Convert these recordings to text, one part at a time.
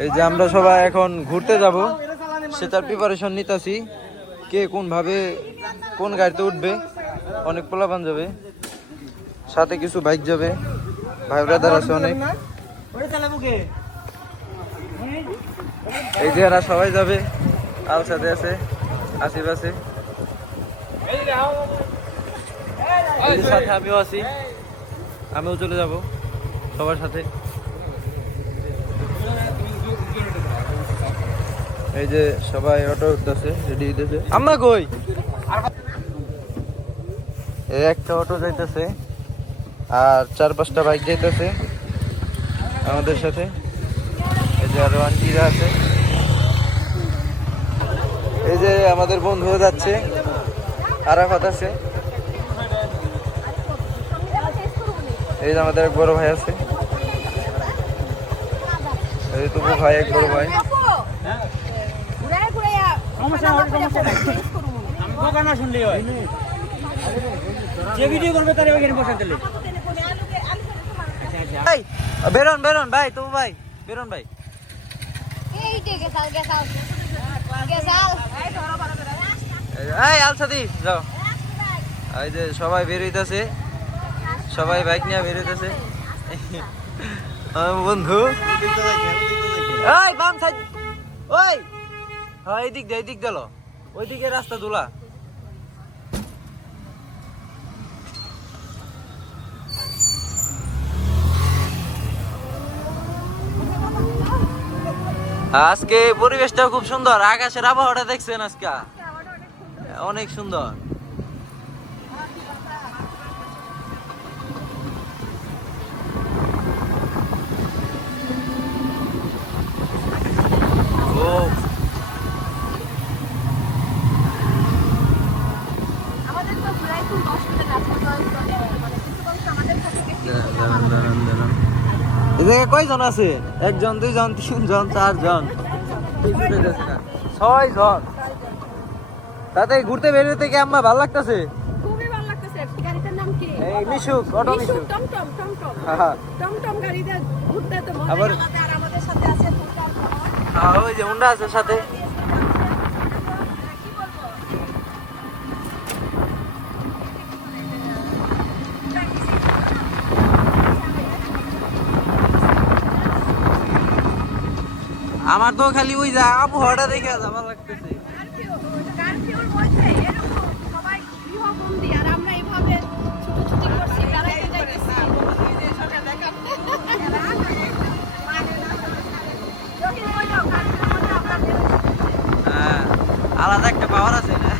এই যে আমরা সবাই এখন ঘুরতে যাব, সেটার প্রিপারেশন নিতেছি। কে কোন ভাবে কোন গাড়িতে উঠবে, অনেক পোলাপান যাবে, সাথে কিছু বাইক যাবে, ভাই ব্রাদার আছে অনেক। এই যে এরা সবাই যাবে, আল সাথে আছে, আসিফ আছে, সাথে আমিও আছি, আমিও চলে যাব সবার সাথে। এই যে সবাই অটো উঠতেছে, রেডি হইতেছে। আম্মা কই? এই একটা অটো যাইতেছে আর 4-5টা বাইক যাইতেছে আমাদের সাথে। এই যে আরো আন্টিরা আছে, এই যে আমাদের বন্ধুও যাচ্ছে, আরাফাত আছে, এই যে আমাদের এক বড় ভাই আছে, এই তো ভাই এক বড় ভাই। বেরোন বেরোন ভাই, তো ভাই বেরোন ভাই। এই আলসাদি যাও। এই যে সবাই বের হইতেছে, সবাই বাইক নিয়ে বের হইতেছে। বন্ধু এই বাম সাইড, ওই হ্যাঁ এইদিক দে, এইদিক দিল, ওইদিকে রাস্তা দোলা। আজকে পরিবেশটাও খুব সুন্দর, আকাশের আবহাওয়াটা দেখছেন আজকে অনেক সুন্দর। কয়জন আছে? 1 জন 2 জন 3 জন 4 জন 6 জন। তাতে ঘুরতে বেরোতে কি আম্মা ভালো লাগতেছে? খুবই ভালো লাগতেছে। গাড়িটার নাম কি? এই মিশুক, অটো মিশুক। টমটম। টমটম গাড়িতে ঘুরতে তো মজা আবার লাগে। আর আমাদের সাথে আছে ফুলকার। হ্যাঁ ওই যে হুন্ডা আছে সাথে। আমার তো খালি ওই যা আবহাওয়াটা দেখে ভালো লাগতেছে। কারফিউর মধ্যে এরকম সবাই গৃহবন্দী আর আমরা এইভাবে ছুটোছুটি করছি, বেড়াইতে যাইতেছি। হ্যাঁ আলাদা একটা পাওয়ার আছে না?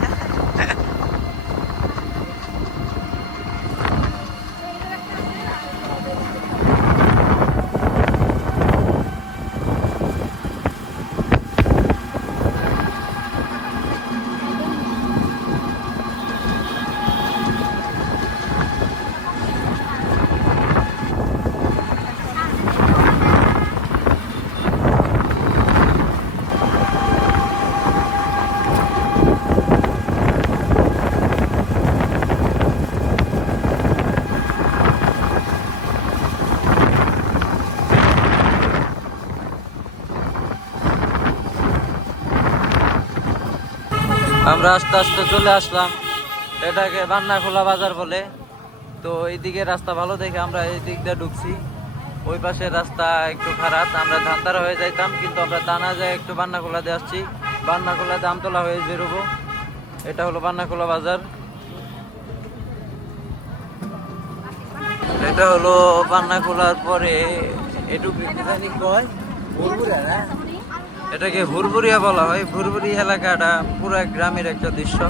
আমরা আস্তে আস্তে চলে আসলাম, এটাকে বান্নাখোলা বাজার বলে। তো এইদিকে রাস্তা ভালো দেখে আমরা এই দিক দিয়ে ঢুকছি, ওই পাশের রাস্তা একটু খারাপ, আমরা ধানতারা হয়ে যাইতাম, কিন্তু আমরা তা না যাই একটু বান্নাখোলা দিয়ে আসছি। বান্নাখোলা দামতলা হয়ে বেরোবো। এটা হলো বান্নাখোলা বাজার, এটা হলো বান্নাখোলার পরে এটুকু জানি কয় ভুরভুরিয়া না, এটাকে ভুরভুরিয়া বলা হয়। ভুরভুরিয়া এলাকাটা পুরো গ্রামের একটা দৃশ্য,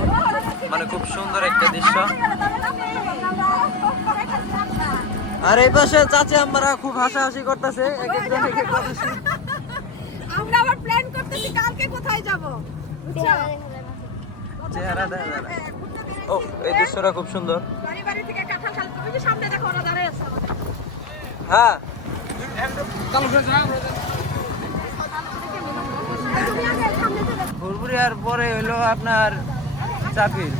মানে খুব সুন্দর একটা দৃশ্য। আর এই পাশে চাচি আমরা খুব হাসাহাসি করতেছে, আমরা আবার প্ল্যান করতেছি কালকে কোথায় যাব। চেহারা দেখা যায় না। ও এই দৃশ্যটা খুব সুন্দর। বাড়ি থেকে কাঁঠাল খাল ওই যে সামনে দেখো ওরা দাঁড়ায় আছে। হ্যাঁ ভুরভুরিয়ার পরে হলো আপনার চাপিল,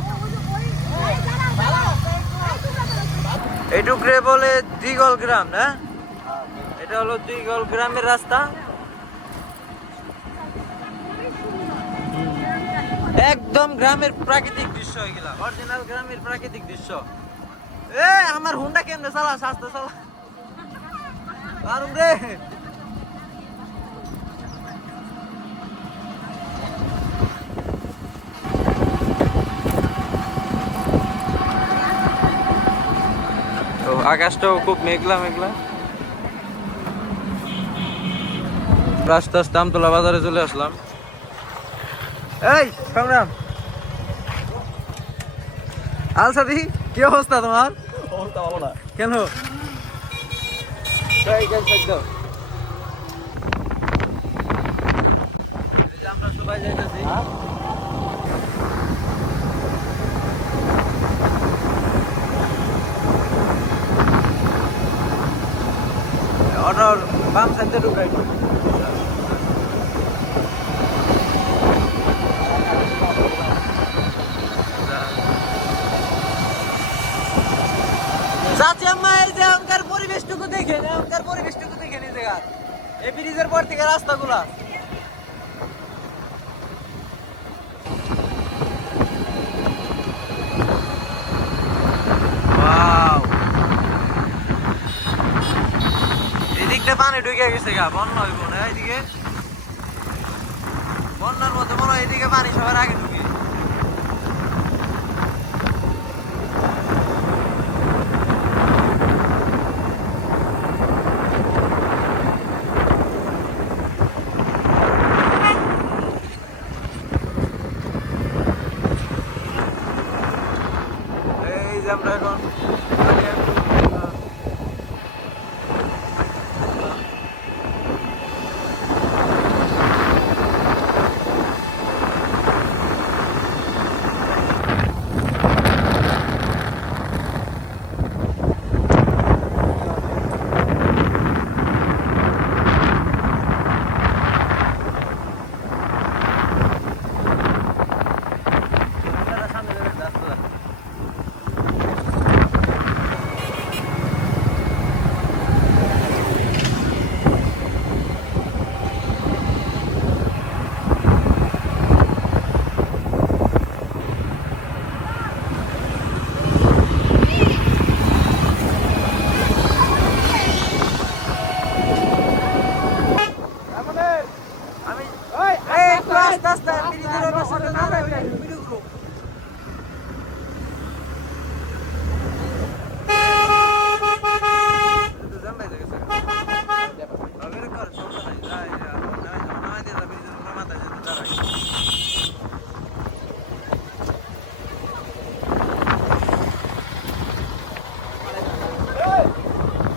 এটুকরে বলে দিগল গ্রাম না, এটা হলো দিগল গ্রামের রাস্তা। একদম গ্রামের প্রাকৃতিক দৃশ্য হয়ে গেলাম, অরিজিনাল গ্রামের প্রাকৃতিক দৃশ্য। এ আমার হুন্ডা কেমনে চালা, আস্তে চালা দারুন রে। তো আকাশটাও খুব মেঘলা মেঘলা। আস্তে আস্তে আমতলা বাজারে চলে আসলাম। এই সংগ্রাম, আলসাদি কি অবস্থা তোমার? অবস্থা ভালো না। কেন? আমরা সবাই যাইতেছি। অটোর বাম সাইডে ঢুকাই। চাচি আম্মা এই যে অঙ্কার পরিবেশটুকু দেখেন, অঙ্কার পরিবেশটুকু দেখেন এই জায়গা, এই ব্রিজের পর থেকে রাস্তাগুলা। ওয়াও, এদিকটা পানি ঢুকে গেছে গা, বন্যা হইব না এইদিকে, বন্যার মধ্যে মনে হয় এদিকে পানি সবার আগে ঢুকে। এই যে আমরা এখন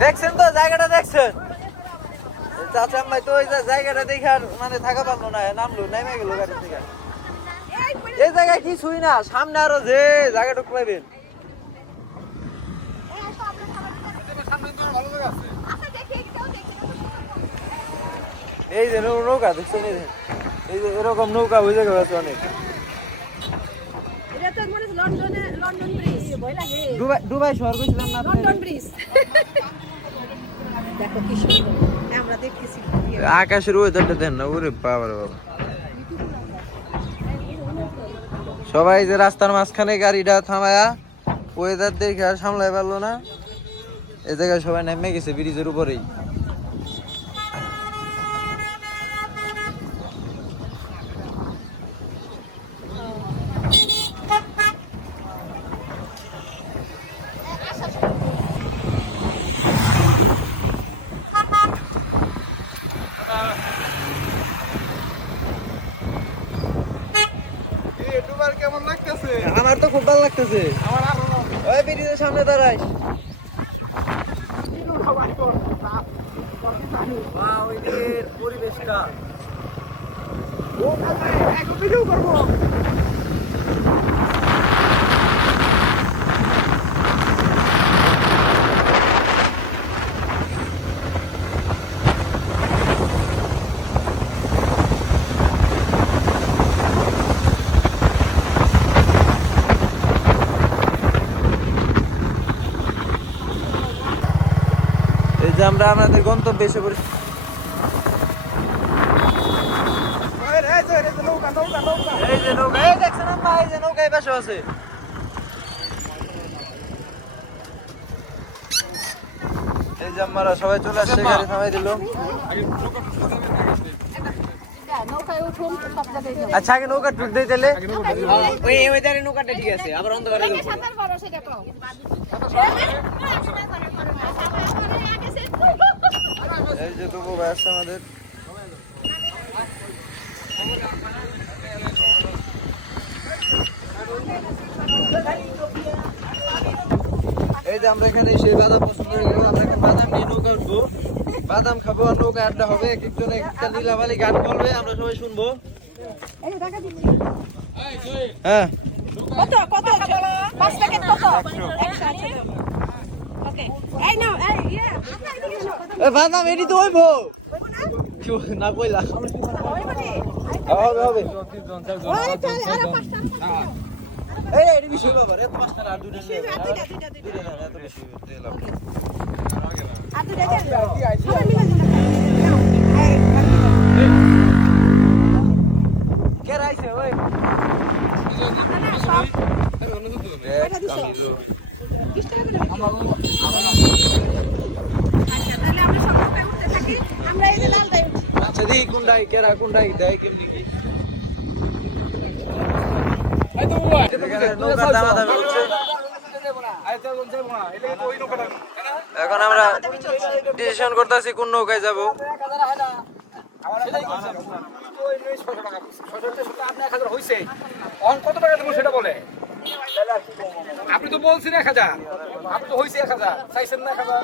দেখছেন তো জায়গাটা, দেখছেন? চাচা আম্মাই তো ওই জায়গাটা দেখে আর মানে থাকা পারলো না, নামলো, নেমে গেল গাড়ি থেকে। এই জায়গায় কিছুই না, সামনে আরো যে জায়গাটুকু পাইবেন। এই যে নৌকা দেখছেন, এই যে এরকম নৌকা ওই জায়গায় আছে অনেক। দুবাই শহর গেছিলাম না, লন্ডন ব্রিজ। দেখো কি সুন্দর আমরা দেখতেছি। আকাশের ওয়েদারটা দেন না, ওরে বাবা রে বাবা। সবাই যে রাস্তার মাঝখানে গাড়িটা থামায়া ওয়েদার দেখে আর সামলাই পারলো না, এই জায়গায় সবাই নেমে গেছে ব্রিজের উপরেই। কেমন লাগতেছে? আমার তো খুব ভালো লাগতেছে। ওই ব্রিজের সামনে দাঁড়াই। পরিবেশটা যে আমরা আমাদের গন্তব্যে এসে পড়েছি। এই যে নৌকা, এই দেখছেন আম্মা এই যে নৌকা এই পাশে আছে। এই যে আম্মারা সবাই চলে আসছে, গাড়ি থামাই দিল। আচ্ছা আগে নৌকা ঢুক দেই তাহলে। ওই ধারে নৌকাটা ঠিক আছে, আবার অন্ধকারে ঢুকবো। এই যে দুবো ভাই আসছে আমাদের। এই যে আমরা এখানে সেই বাদাম পছন্দ হয়ে গেল, আমরা এখন বাদাম নিয়ে নৌকা উঠবো, বাদাম খাবো আর নৌকা আড্ডা হবে, এক একজন একটা নীলাবালি গান বলবে, আমরা সবাই শুনবো। হ্যাঁ কত কত 5 প্যাকেট কত 100 আছে ওকে এই নাও এই ইয়া এ বাদাম এডি তো হইবো কি না কইলা হবে হবে ওই তাহলে আর 5টা এই এডি বেশি বাবা এত পাঁচটা আর দুইটা নিয়ে দুইটা এত বেশি তেল আর দুইটা সবাই মিলে কে রাইছে ওই আচ্ছা দেখি কোনটাই কেরা কোনটাই দেয় কেমনি কি নৌকার দামাদামি হচ্ছে। এখন আমরা ডিসিশন করতেছি কোন নৌকায় যাবো। কত টাকা দেবো সেটা বলে, আপনি তো বলছেন 1000, আপনি তো হয়েছে 1000 চাইছেন না 1000।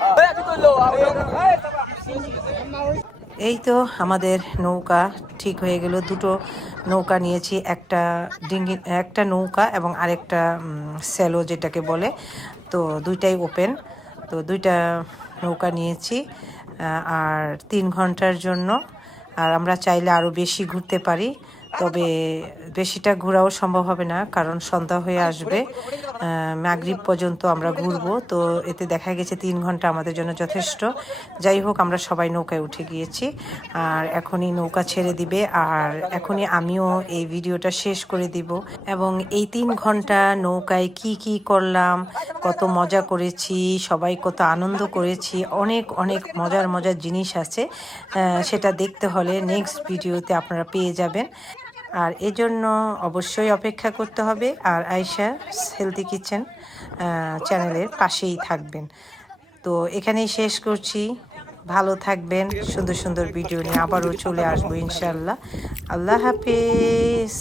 এই তো আমাদের নৌকা ঠিক হয়ে গেল। দুটো নৌকা নিয়েছি, একটা ডিঙ্গি একটা নৌকা এবং আরেকটা স্যালো যেটাকে বলে, তো দুইটাই ওপেন। তো দুইটা নৌকা নিয়েছি আর 3 ঘন্টার জন্য। আর আমরা চাইলে আরও বেশি ঘুরতে পারি, তবে বেশিটা ঘোরাও সম্ভব হবে না কারণ সন্ধ্যা হয়ে আসবে, মাগরিব পর্যন্ত আমরা ঘুরবো। তো এতে দেখা গেছে 3 ঘন্টা আমাদের জন্য যথেষ্ট। যাই হোক আমরা সবাই নৌকায় উঠে গিয়েছি আর এখনই নৌকা ছেড়ে দিবে আর এখনই আমিও এই ভিডিওটা শেষ করে দিব। এবং এই 3 ঘন্টা নৌকায় কি কি করলাম, কত মজা করেছি, সবাই কত আনন্দ করেছি, অনেক অনেক মজার মজার জিনিস আছে, সেটা দেখতে হলে নেক্সট ভিডিওতে আপনারা পেয়ে যাবেন। আর এজন্য অবশ্যই অপেক্ষা করতে হবে আর আয়েশা হেলদি কিচেন চ্যানেলের পাশেই থাকবেন। তো এখানেই শেষ করছি, ভালো থাকবেন, সুন্দর সুন্দর ভিডিও নিয়ে আবারও চলে আসবো ইনশাআল্লাহ। আল্লাহ হাফেজ।